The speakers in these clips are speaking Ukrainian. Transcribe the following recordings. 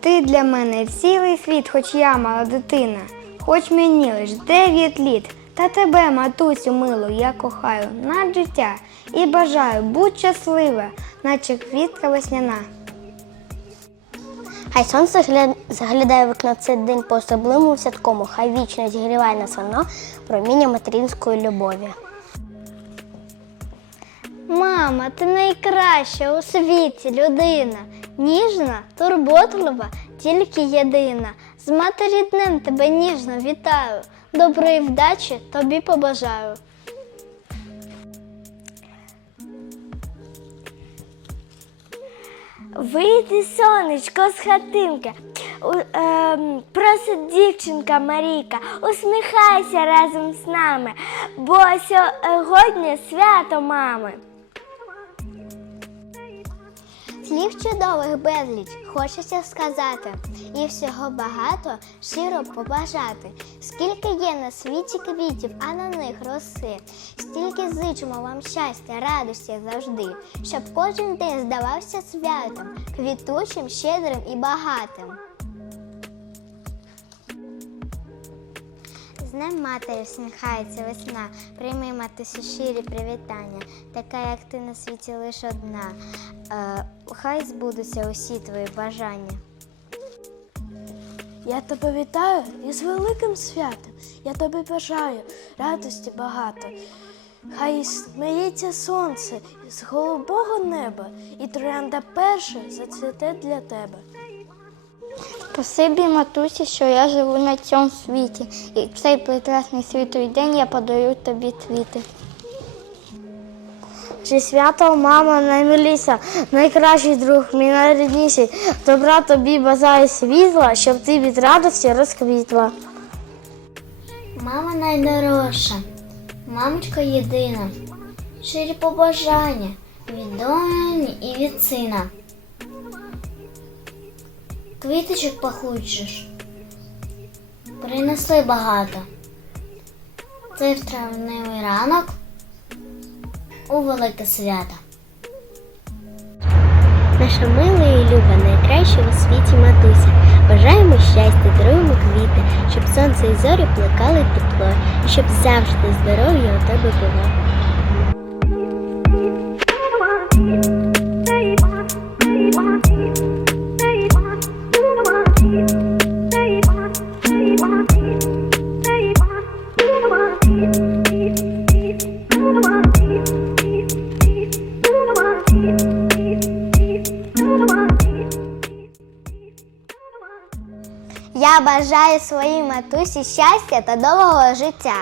Ти для мене цілий світ, хоч я мала дитина, хоч мені лиш дев'ять літ, та тебе, матусю милу, я кохаю над життя і бажаю будь щаслива, наче квітка весняна. Хай сонце заглядає вікно цей день по особливому святкому, хай вічно зігріває нас воно проміння материнської любові. Мама, ти найкраща у світі людина, ніжна, турботлива, тільки єдина. З матері днем тебе ніжно вітаю. Доброї вдачі тобі побажаю. Вийди, сонечко, з хатинки. У- е, просить дівчинка Марійка, усміхайся разом з нами, бо сьогодні свято мами. Слів чудових безліч хочеться сказати, і всього багато щиро побажати. Скільки є на світі квітів, а на них роси, стільки зичимо вам щастя, радості завжди, щоб кожен день здавався святом, квітучим, щедрим і багатим. З Днем матері всміхається весна, прийми матусі щирі привітання, така як ти на світі лише одна. Хай збудуться усі твої бажання. Я тебе вітаю із великим святом. Я тобі бажаю радості багато. Хай сміється сонце з голубого неба, і троянда перша зацвіте для тебе. Спасибі, матусі, що я живу на цьому світі, і в цей прекрасний світовий день я подарую тобі квіти. Зі свято, мама, наймиліша, найкращий друг, мій найрідніший. Добра тобі бажаю світла, щоб ти від радості розквітла. Мама найдорожча, мамочка єдина, щирі побажання від доні і від сина. Квіточок пахучих принесли багато. Цей в травневий ранок у велике свято. Наша мила і люба, найкраща у світі матуся. Бажаємо щастя, даруємо квіти, щоб сонце і зорі плекали тепло, і щоб завжди здоров'я у тебе було. Я бажаю своїй матусі щастя та довгого життя.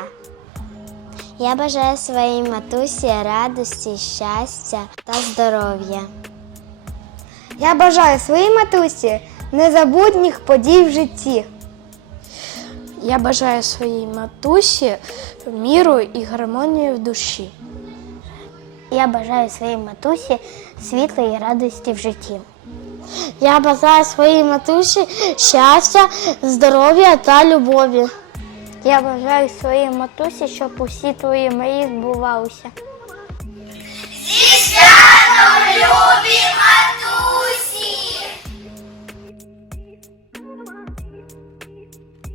Я бажаю своїй матусі радості, щастя та здоров'я. Я бажаю своїй матусі незабутніх подій в житті. Я бажаю своїй матусі міру і гармонію в душі. Я бажаю своїй матусі світла і радості в житті. Я бажаю своїй матусі щастя, здоров'я та любові. Я бажаю своїй матусі, щоб усі твої мрії збувалися.